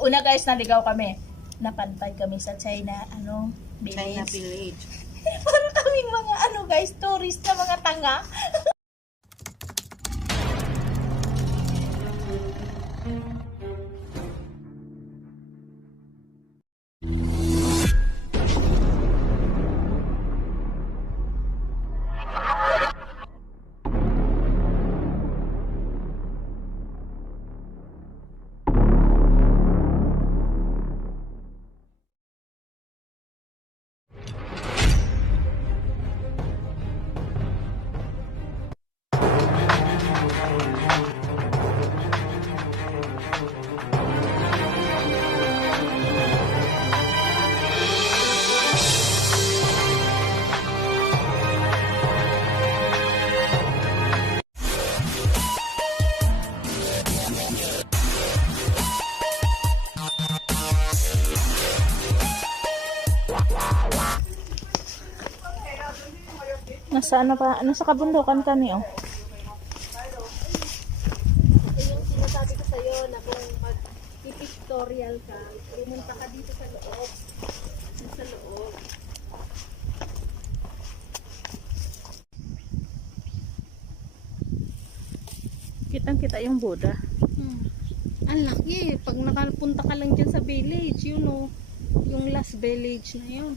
Una guys, naligaw kami. Napantay kami sa China, China village. village. Parang kaming mga guys, tourist na mga tanga. Nasa nasa kabundukan kami oh. Yung sinasabi ko sa'yo na kung mag-pictorial ka, pumunta ka dito sa loob. Sa loob. Kitang-kita yung Buddha. Ang laki. Pag nakapunta ka lang dyan sa village, yung last village na yun.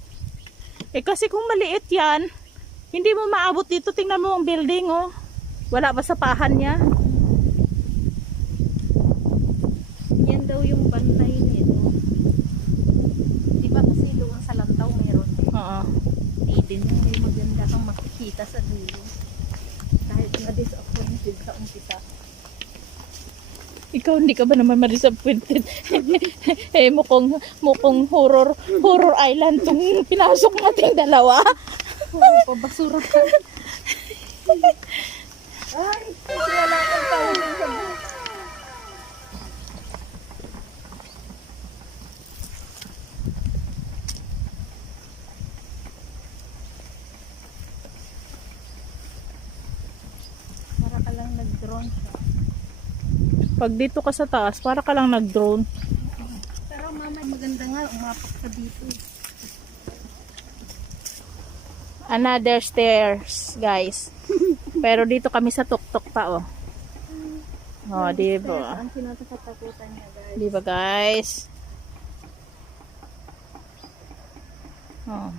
Eh kasi kung maliit yan, hindi mo maabot dito. Tingnan mo ang building oh. Wala ba sa pahan niya? Yan daw yung bantay nito. Di ba kasi doon sa Lantaw meron? Oo. Eden yung may maganda kang makikita sa dulo. Kahit na-disappointed sa umpisa. Ikaw hindi ka ba naman ma-disappointed? Eh mukhang horror island tong pinasok nating dalawa. Oo, pabasura ka. Ay, kasi wala kang tawag sa buhay. Para ka lang nag-drone siya. Pag dito ka sa taas, para ka lang nag-drone. Pero mama, maganda nga umapak ka dito. Another stairs, guys. Pero dito kami sa tuktok pa, oh. Oh, di ba? Ang kinatatakutan niya, guys. Di ba, guys? Oh.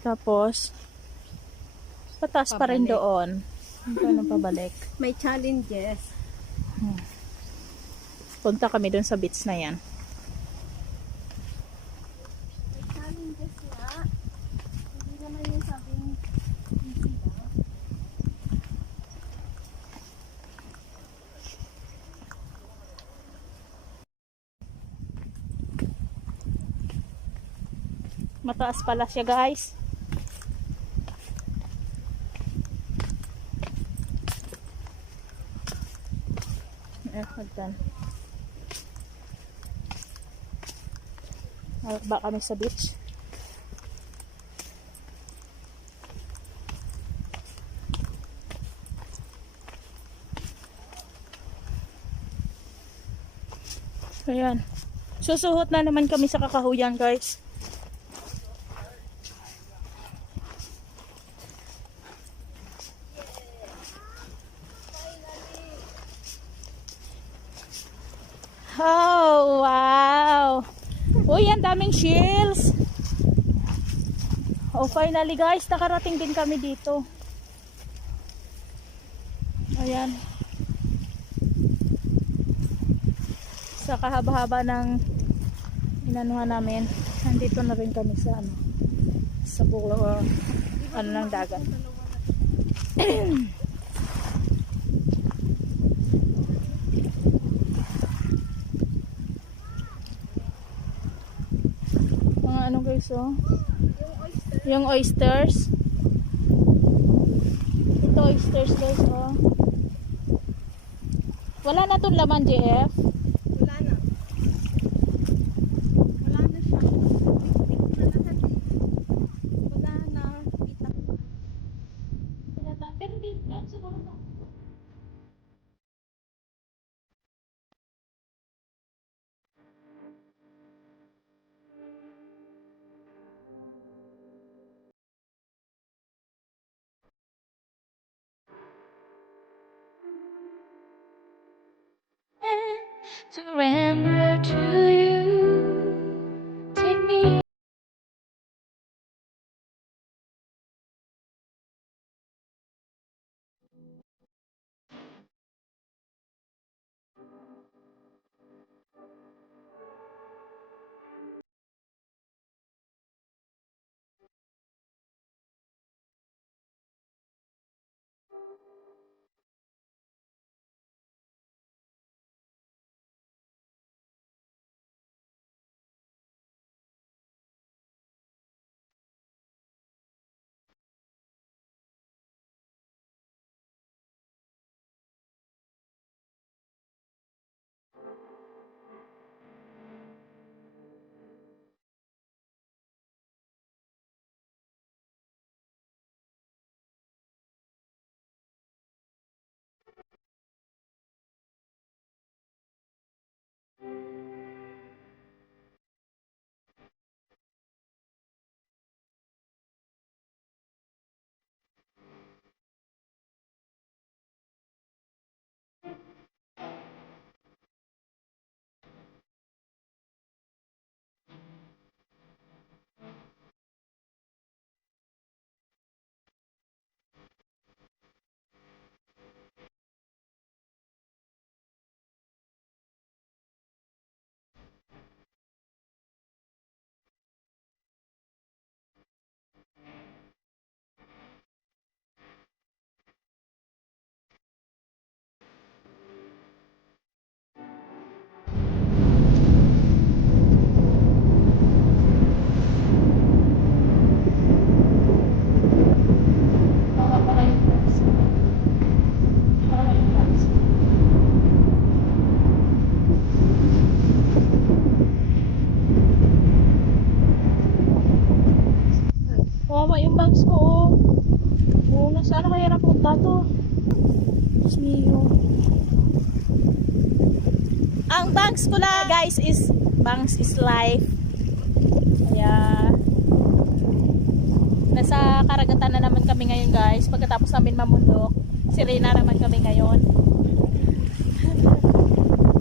Tapos, pataas pa rin Pabalik. doon. Ano pabalik? May challenges. Punta kami doon sa beach na yan. May challenges nga. Hindi naman yung sabing easy lang. Mataas pala siya, guys. Hagdan. Ba kami sa beach. Ayan. Susuhot na naman kami sa kakahuyan, guys. Oh, wow. Uy, ang daming shells. Oh, finally guys, nakarating din kami dito. Ayan. Sa kahaba-haba ng inanuhan namin, nandito na rin kami sa sa bulo, ng dagat. Guys, oh. Yung oysters. Ito oysters, guys, oh. Wala na tong laman, JF. Surrender to you. Take me. Wawa yung bags ko, oh. Oh, nasaan kaya napunta to? Diyos mio. Ang bags ko na, guys, is bangs is life. Kaya nasa karagatan na naman kami ngayon, guys. Pagkatapos namin mamundok, sirena naman kami ngayon.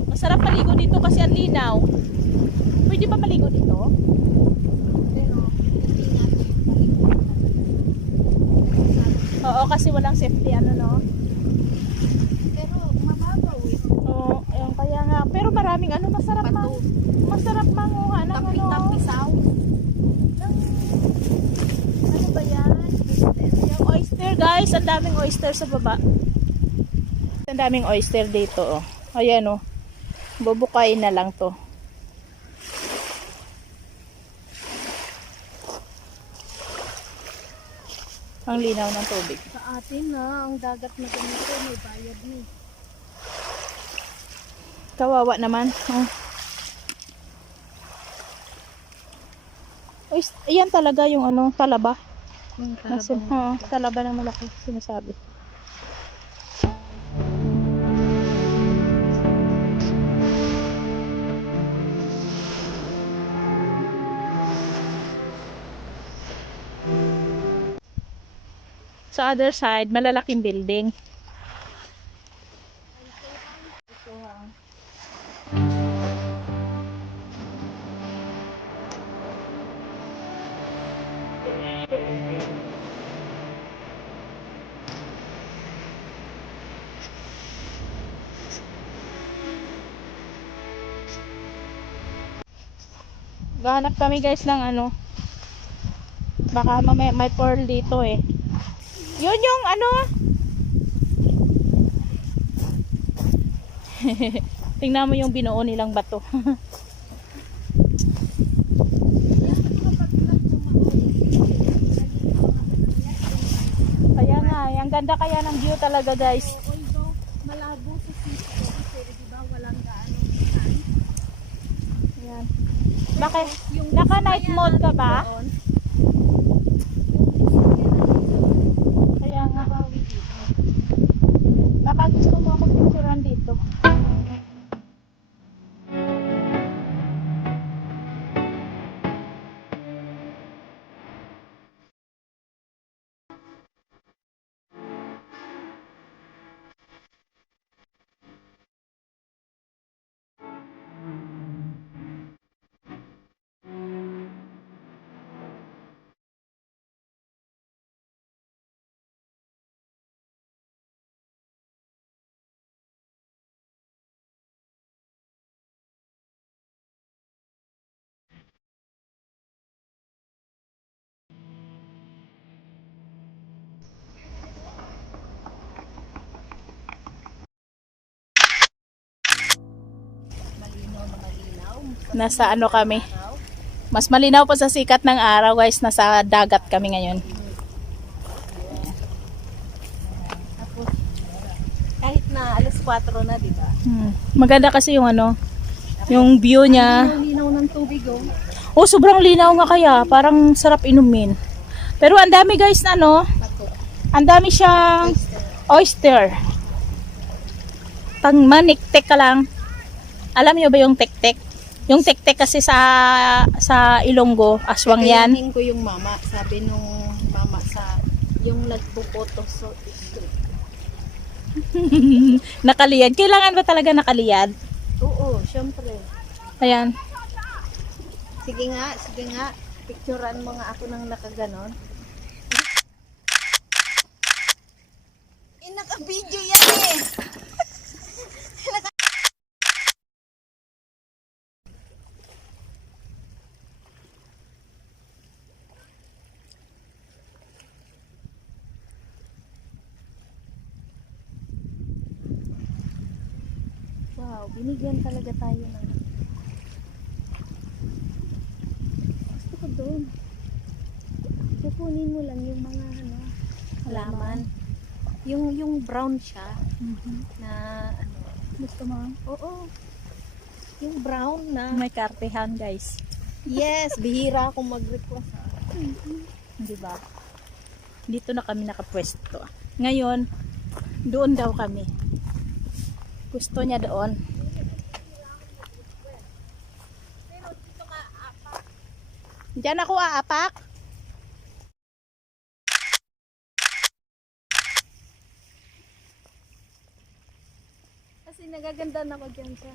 Masarap maligo dito kasi ang linaw. Pwede ba maligo dito? Pero, hindi natin yung Oo, kasi walang safety, ano, no? pero, mababaw eh. Oo, ayun, kaya nga. Pero maraming ano, masarap masarap manguha ng ano. Tapi-tapisaw. Ano ba yan? Yung oyster, guys. Ang daming oyster sa baba. Ang daming oyster dito, oh. Ayan, oh. Bubukain na lang to. Ang linaw ng tubig. Sa atin na, ang dagat na ganito, may bayad na eh. Kawawa naman. Oh. Ayan talaga yung ano, talaba. Talaba ng malaki sinasabi. Sa other side, malalaking building. Ito, gahanap kami, guys, ng ano. Baka may pearl dito eh. Yun yung ano. Tingnan mo yung binuo nilang bato. Kaya nga, ang ganda kaya ng view talaga, guys. Although, malabo sa sisyo kasi, di ba, walang gaano sun. Ayan. Bakit? Naka night mode ka ba? Kaya nga. Baka gusto mo akong picturean dito. Nasa ano kami. Mas malinaw pa sa sikat ng araw guys. Nasa dagat kami ngayon. Tapos, kahit na alas 4 na, di ba? Maganda kasi yung ano, yung view niya. Ang linaw ng tubig, oh. Oh, sobrang linaw nga kaya. Parang sarap inumin. Pero ang dami guys na ano, Pato. ang dami siyang oyster. Pang maniktek ka lang. Alam niyo ba yung tek-tek? Yung tek-tek kasi sa Ilonggo, aswang yan. Kaya ko yung mama, sabi nung mama sa yung nagpupoto so ito. Nakaliyad. Kailangan ba talaga nakaliyad? Oo, syempre. Ayan. Sige nga. Picturean mo nga ako ng nakaganon. Naka-video yan eh. Wow, binigyan talaga tayo ng gusto ko doon. Kukunin mo lang yung mga ano, halaman. Yung brown siya na ano. Gusto mo? Oo. Yung brown na. May kartehan guys. Yes, bihira akong mag-request. Di ba? Dito na kami nakapwesto. Ngayon, doon daw kami. Gusto niya doon. Diyan ako aapak. Kasi nagaganda na ako dyan siya.